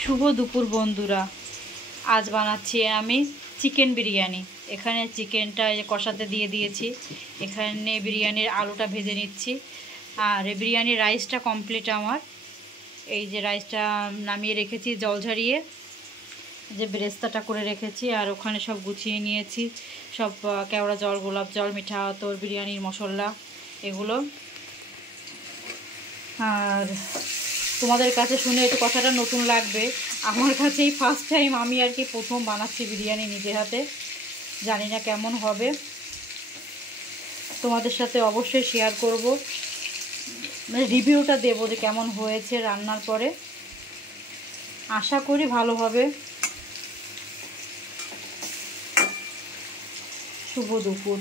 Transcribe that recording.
শুভ দুপুর বন্ধুরা। আজ বানাচ্ছি আমি চিকেন বিরিয়ানি। এখানে চিকেনটা কষাতে দিয়ে দিয়েছি। এখানে বিরিয়ানির আলুটা ভেজে নিচ্ছি। আর বিরিয়ানির রাইসটা কমপ্লিট আমার। এই যে রাইসটা নামিয়ে রেখেছি জল ঝরিয়ে, যে বেরেস্তাটা করে রেখেছি, আর ওখানে সব গুছিয়ে নিয়েছি সব কেওড়া জল, গোলাপ জল, মিঠা আতর, বিরিয়ানির মশলা এগুলো। আর তোমাদের কাছে শুনে একটু কথাটা নতুন লাগবে, আমার কাছে এই ফার্স্ট টাইম আমি আর কি প্রথম বানাচ্ছি বিরিয়ানি নিজের হাতে। জানি না কেমন হবে, তোমাদের সাথে অবশ্যই শেয়ার করব, মানে রিভিউটা দেবো যে কেমন হয়েছে রান্নার পরে। আশা করি ভালো হবে। শুভ দুপুর।